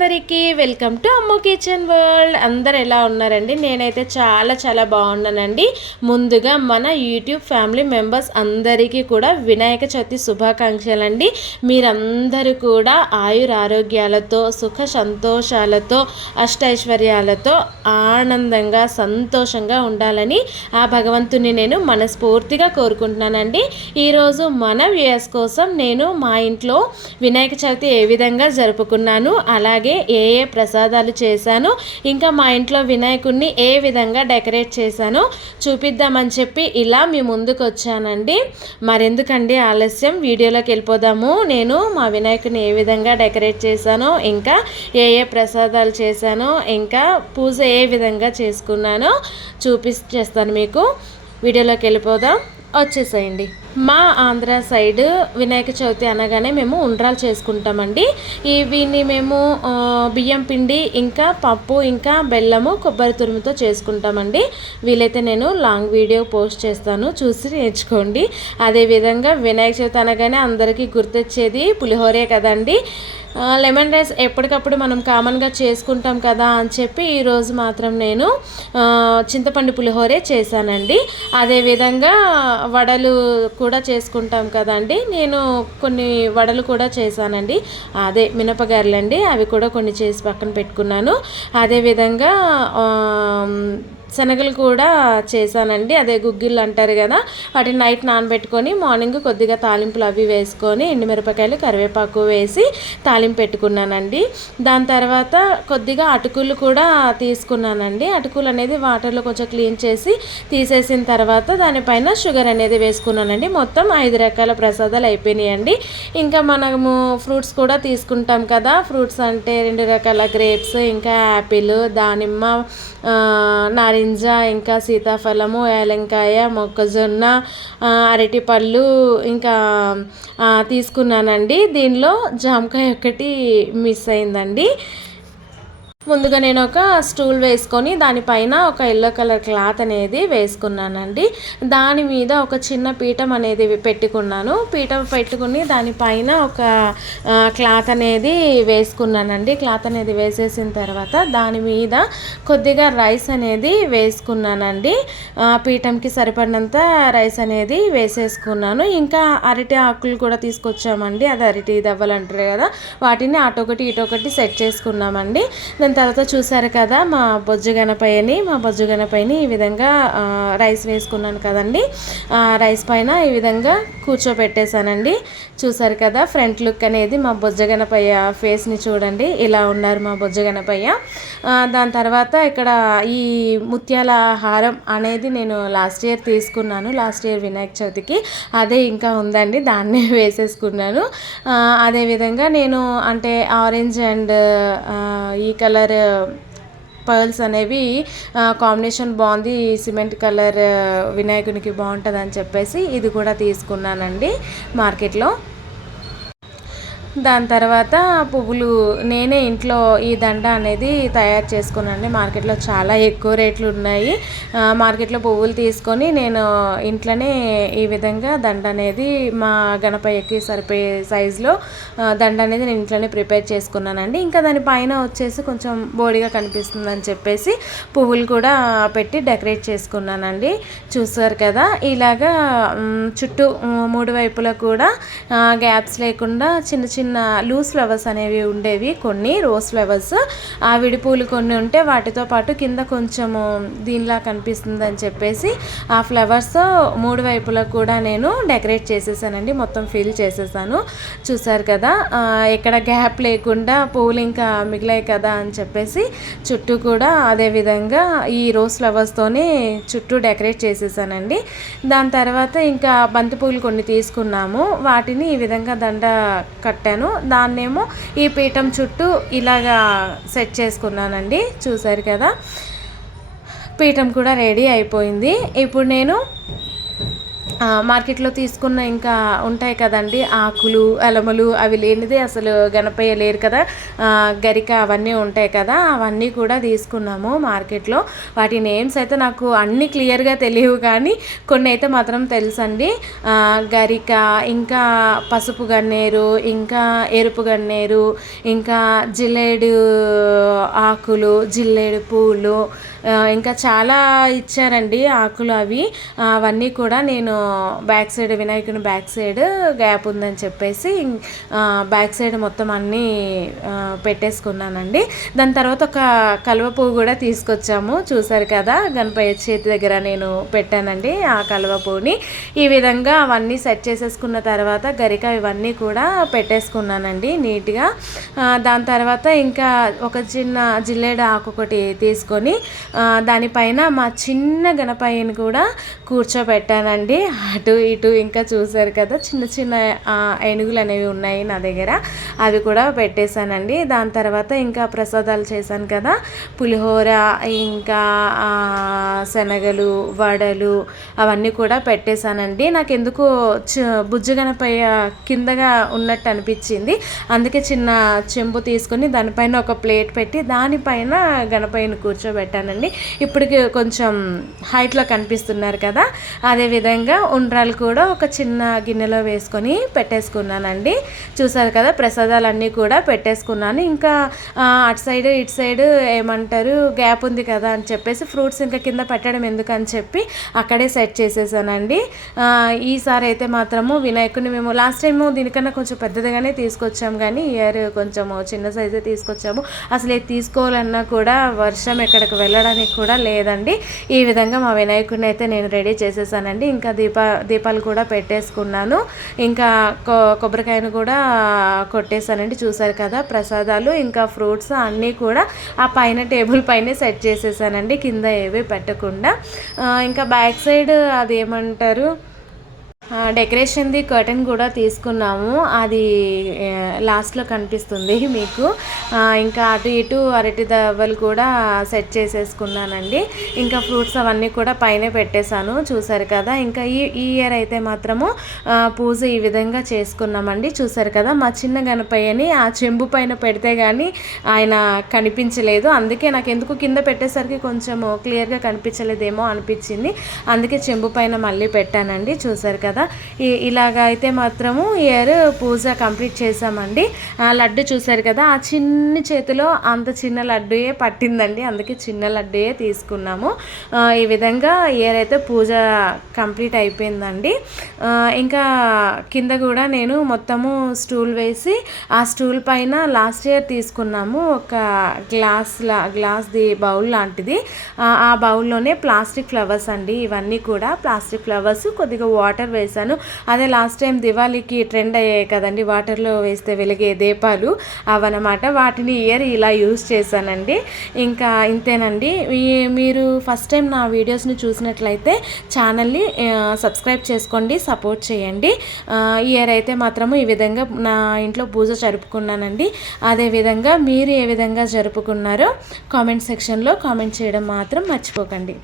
అందరికీ welcome to Ammu kitchen world. అందరు ఎలా ఉన్నారండి? నేనైతే చాలా చాలా బాగున్నానండి. ముందుగా మన యూట్యూబ్ ఫ్యామిలీ మెంబర్స్ అందరికీ కూడా వినాయక చవితి శుభాకాంక్షలు అండి మీరందరూ కూడా ఆయుర ఆరోగ్యాలతో సుఖ సంతోషాలతో అష్టైశ్వర్యాలతో ఆనందంగా సంతోషంగా ఉండాలని ఆ భగవంతుని నేను మనస్ఫూర్తిగా కోరుకుంటున్నానండి. ఈరోజు మన వ్యూయర్స్ కోసం నేను మా ఇంట్లో వినాయక చవితి ఏ విధంగా జరుపుకున్నాను అలాగే ఏ ఏ ప్రసాదాలు చేశాను ఇంకా మా ఇంట్లో వినాయకుడిని ఏ విధంగా డెకరేట్ చేశానో చూపిద్దామని చెప్పి ఇలా మీ ముందుకు వచ్చానండి మరెందుకండి ఆలస్యం? వీడియోలోకి వెళ్ళిపోదాము. నేను మా వినాయకుడిని ఏ విధంగా డెకరేట్ చేశానో ఇంకా ఏ ఏ ప్రసాదాలు చేశానో ఇంకా పూజ ఏ విధంగా చేసుకున్నానో చూపిస్తాను మీకు. వీడియోలోకి వెళ్ళిపోదాం. వచ్చేసేయండి. మా ఆంధ్ర సైడ్ వినాయక చవితి అనగానే మేము ఉండ్రాలు చేసుకుంటామండి. వీని మేము బియ్యం పిండి ఇంకా పప్పు ఇంకా బెల్లము కొబ్బరి తురుముతో చేసుకుంటామండి. వీలైతే నేను లాంగ్ వీడియో పోస్ట్ చేస్తాను చూసి నేర్చుకోండి. అదేవిధంగా వినాయక చవితి అనగానే అందరికీ గుర్తొచ్చేది పులిహోరే కదండి. లెమన్ రైస్ ఎప్పటికప్పుడు మనం కామన్గా చేసుకుంటాం కదా అని చెప్పి ఈరోజు మాత్రం నేను చింతపండు పులిహోరే చేశానండి. అదేవిధంగా వడలు కూడా చేసుకుంటాం కదండి. నేను కొన్ని వడలు కూడా చేశానండి. అదే మినపగారలండి. అవి కూడా కొన్ని చేసి పక్కన పెట్టుకున్నాను. అదేవిధంగా శనగలు కూడా చేశానండి. అదే గుగ్గిళ్ళు అంటారు కదా వాటిని నైట్ నానబెట్టుకొని మార్నింగ్ కొద్దిగా తాలింపులు అవి వేసుకొని ఎండుమిరపకాయలు కరివేపాకు వేసి తాలింపు పెట్టుకున్నానండి. దాని తర్వాత కొద్దిగా అటుకులు కూడా తీసుకున్నానండి. అటుకులు అనేది వాటర్లో కొంచెం క్లీన్ చేసి తీసేసిన తర్వాత దానిపైన షుగర్ అనేది వేసుకున్నానండి. మొత్తం ఐదు రకాల ప్రసాదాలు అయిపోయినాయండి. ఇంకా మనము ఫ్రూట్స్ కూడా తీసుకుంటాం కదా ఫ్రూట్స్ అంటే రెండు రకాల గ్రేప్స్ ఇంకా యాపిల్ దానిమ్మ నారింజ ఇంకా సీతాఫలము ఏలంకాయ మొక్కజొన్న అరటిపళ్ళు ఇంకా తీసుకున్నానండి. దీనిలో జామకాయ ఒకటి మిస్ అయిందండి. ముందుగా నేను ఒక స్టూల్ వేసుకొని దానిపైన ఒక ఎల్లో కలర్ క్లాత్ అనేది వేసుకున్నానండి. దాని మీద ఒక చిన్న పీఠం అనేది పెట్టుకున్నాను. పీఠం పెట్టుకుని దానిపైన ఒక క్లాత్ అనేది వేసుకున్నానండి. క్లాత్ అనేది వేసేసిన తర్వాత దాని మీద కొద్దిగా రైస్ అనేది వేసుకున్నానండి. పీఠంకి సరిపడినంత రైస్ అనేది వేసేసుకున్నాను. ఇంకా అరటి ఆకులు కూడా తీసుకొచ్చామండి. అది అరటి దవ్వలు అంటారు కదా వాటిని అటొకటి ఇటొకటి సెట్ చేసుకున్నామండి. దాని తర్వాత చూసారు కదా మా బొజ్జు గణపయ్యని మా బొజ్జు గణపయ్యని ఈ విధంగా రైస్ వేసుకున్నాను కదండి. రైస్ పైన ఈ విధంగా కూర్చోబెట్టేశానండి. చూసారు కదా ఫ్రంట్ లుక్ అనేది మా బొజ్జ గణపయ్య ఫేస్ని చూడండి. ఇలా ఉన్నారు మా బొజ్జ గణపయ్య. దాని తర్వాత ఇక్కడ ఈ ముత్యాల హారం అనేది నేను లాస్ట్ ఇయర్ తీసుకున్నాను. లాస్ట్ ఇయర్ వినాయక చవితికి అదే ఇంకా ఉందండి దాన్నే వేసేసుకున్నాను. అదేవిధంగా నేను అంటే ఆరెంజ్ అండ్ ఈ కలర్ కలర్ పర్ల్స్ అనేవి కాంబినేషన్ బాగుంది. సిమెంట్ కలర్ వినాయకునికి బాగుంటుంది అని చెప్పేసి ఇది కూడా తీసుకున్నానండి మార్కెట్లో. దాని తర్వాత పువ్వులు నేనే ఇంట్లో ఈ దండ అనేది తయారు చేసుకున్నాను మార్కెట్లో చాలా ఎక్కువ రేట్లు ఉన్నాయి. మార్కెట్లో పువ్వులు తీసుకొని నేను ఇంట్లోనే ఈ విధంగా దండ అనేది మా గణపయ్యకి సరిపోయే సైజులో దండ అనేది నేను ఇంట్లోనే ప్రిపేర్ చేసుకున్నానండి. ఇంకా దాని పైన వచ్చేసి కొంచెం బోడిగా కనిపిస్తుందని చెప్పేసి పువ్వులు కూడా పెట్టి డెకరేట్ చేసుకున్నానండి. చూసారు కదా ఇలాగా చుట్టూ మూడు వైపులా కూడా గ్యాప్స్ లేకుండా చిన్న చిన్న చిన్న లూజ్ ఫ్లవర్స్ అనేవి ఉండేవి కొన్ని రోజ్ ఫ్లవర్స్ ఆ విడిపూలు కొన్ని ఉంటే వాటితో పాటు కింద కొంచెము దీనిలా కనిపిస్తుంది అని చెప్పేసి ఆ ఫ్లవర్స్ మూడు వైపులా కూడా నేను డెకరేట్ చేసేసానండి. మొత్తం ఫిల్ చేసేసాను. చూసారు కదా ఎక్కడ గ్యాప్ లేకుండా పూలు ఇంకా మిగిలాయి కదా అని చెప్పేసి చుట్టూ కూడా అదే విధంగా ఈ రోజ్ ఫ్లవర్స్తోనే చుట్టూ డెకరేట్ చేసేసానండి. దాని తర్వాత ఇంకా బంతిపూలు కొన్ని తీసుకున్నాము. వాటిని ఈ విధంగా దండ కట్టాను పెట్టాను. దాన్నేమో ఈ పీఠం చుట్టూ ఇలాగా సెట్ చేసుకున్నానండి. చూసారు కదా? పీఠం కూడా రెడీ అయిపోయింది. ఇప్పుడు నేను మార్కెట్లో తీసుకున్న ఇంకా ఉంటాయి కదండి ఆకులు అలములు అవి లేనిదే అసలు గణపయ్య లేరు కదా. గరిక అవన్నీ ఉంటాయి కదా అవన్నీ కూడా తీసుకున్నాము మార్కెట్లో. వాటి నేమ్స్ అయితే నాకు అన్ని క్లియర్గా తెలియవు కానీ కొన్ని అయితే మాత్రం తెలుసండి. గరిక ఇంకా పసుపు గన్నేరు ఇంకా ఎరుపు గన్నేరు ఇంకా జిల్లేడు ఆకులు జిల్లేడు పూలు ఇంకా చాలా ఇచ్చారండి ఆకులు అవి. అవన్నీ కూడా నేను బ్యాక్ సైడ్ వినాయకుని బ్యాక్ సైడ్ గ్యాప్ ఉందని చెప్పేసి బ్యాక్ సైడ్ మొత్తం అన్నీ పెట్టేసుకున్నానండి. దాని తర్వాత ఒక కలువ పువ్వు కూడా తీసుకొచ్చాము. చూసారు కదా గణపయ్య చేతి దగ్గర నేను పెట్టానండి ఆ కలువ పువ్వుని. ఈ విధంగా అవన్నీ సెట్ చేసేసుకున్న తర్వాత గరిక ఇవన్నీ కూడా పెట్టేసుకున్నానండి నీట్గా. దాని తర్వాత ఇంకా ఒక చిన్న జిల్లేడు ఆకు ఒకటి తీసుకొని దానిపైన మా చిన్న గణపయ్యని కూడా కూర్చోబెట్టానండి. అటు ఇటు ఇంకా చూసారు కదా చిన్న చిన్న ఏనుగులు అనేవి ఉన్నాయి నా దగ్గర. అవి కూడా పెట్టేశానండి. దాని తర్వాత ఇంకా ప్రసాదాలు చేశాను కదా పులిహోర ఇంకా శనగలు వడలు అవన్నీ కూడా పెట్టేశానండి. నాకు ఎందుకు బుజ్జ గణపయ్య కిందగా ఉన్నట్టు అనిపించింది. అందుకే చిన్న చెంబు తీసుకొని దానిపైన ఒక ప్లేట్ పెట్టి దానిపైన గణపయ్యను కూర్చోబెట్టానండి. ఇప్పటికి కొంచెం హైట్లో కనిపిస్తున్నారు కదా. అదేవిధంగా ఉండ్రాలు కూడా ఒక చిన్న గిన్నెలో వేసుకొని పెట్టేసుకున్నానండి. చూసారు కదా ప్రసాదాలన్నీ కూడా పెట్టేసుకున్నాను. ఇంకా అటు సైడ్ ఇటు సైడ్ ఏమంటారు గ్యాప్ ఉంది కదా అని చెప్పేసి ఫ్రూట్స్ ఇంకా కింద పెట్టడం ఎందుకు అని చెప్పి అక్కడే సెట్ చేసేసానండి. ఈసారి అయితే మాత్రము వినాయకుడిని మేము లాస్ట్ టైము దీనికన్నా కొంచెం పెద్దదిగానే తీసుకొచ్చాము కానీ ఇయర్ కొంచెము చిన్న సైజే తీసుకొచ్చాము. అసలు తీసుకోవాలన్నా కూడా వర్షం ఎక్కడికి వెళ్ళడం వెళ్ళడానికి కూడా లేదండి. ఈ విధంగా మా వినాయకుడిని అయితే నేను రెడీ చేసేసానండి. ఇంకా దీప దీపాలు కూడా పెట్టేసుకున్నాను. ఇంకా కొ కొబ్బరికాయను కూడా కొట్టేశానండి. చూసారు కదా ప్రసాదాలు ఇంకా ఫ్రూట్స్ అన్నీ కూడా ఆ పైన టేబుల్ పైనే సెట్ చేసేసానండి. కింద ఏవి పెట్టకుండా. ఇంకా బ్యాక్ సైడ్ అది ఏమంటారు? డెకరేషన్ది కర్టెన్ కూడా తీసుకున్నాము. అది లాస్ట్లో కనిపిస్తుంది మీకు. ఇంకా అటు ఇటు అరటి దవ్వలు కూడా సెట్ చేసేసుకున్నానండి. ఇంకా ఫ్రూట్స్ అవన్నీ కూడా పైన పెట్టేశాను చూసారు కదా. ఇంకా ఈ ఈ ఇయర్ అయితే మాత్రము పూజ ఈ విధంగా చేసుకున్నామండి. చూసారు కదా మా చిన్న గణపయ్యని ఆ చెంబు పైన పెడితే కానీ ఆయన కనిపించలేదు. అందుకే నాకు ఎందుకు కింద పెట్టేసరికి కొంచెం క్లియర్గా కనిపించలేదేమో అనిపించింది. అందుకే చెంబు పైన మళ్ళీ పెట్టానండి. చూసారు కదా కదా? ఇలాగ అయితే మాత్రము ఇయర్ పూజ కంప్లీట్ చేసామండి ఆ లడ్డు చూశారు కదా? ఆ చిన్న చేతిలో అంత చిన్న లడ్డుయే పట్టిందండి. అందుకే చిన్న లడ్డుయే తీసుకున్నాము. ఈ విధంగా ఇయర్ అయితే పూజ కంప్లీట్ అయిపోయిందండి. ఇంకా కింద కూడా నేను మొత్తము స్టూల్ వేసి ఆ స్టూల్ పైన లాస్ట్ ఇయర్ తీసుకున్నాము ఒక గ్లాస్ లా గ్లాస్ది బౌల్ లాంటిది. ఆ- ఆ బౌల్లోనే ప్లాస్టిక్ ఫ్లవర్స్ అండి. ఇవన్నీ కూడా ప్లాస్టిక్ ఫ్లవర్స్ కొద్దిగా వాటర్ వేసాను అదే లాస్ట్ టైం దివాళీకి ట్రెండ్ అయ్యాయి కదండి వాటర్లో వేస్తే వెలిగే దీపాలు అవన్నమాట. వాటిని ఇయర్ ఇలా యూస్ చేశానండి. ఇంకా ఇంతేనండి. మీరు ఫస్ట్ టైం నా వీడియోస్ని చూసినట్లయితే ఛానల్ని సబ్స్క్రైబ్ చేసుకోండి సపోర్ట్ చేయండి. ఇయర్ అయితే మాత్రము ఈ విధంగా నా ఇంట్లో పూజ జరుపుకున్నానండి. అదేవిధంగా మీరు ఏ విధంగా జరుపుకున్నారో కామెంట్ సెక్షన్లో కామెంట్ చేయడం మాత్రం మర్చిపోకండి.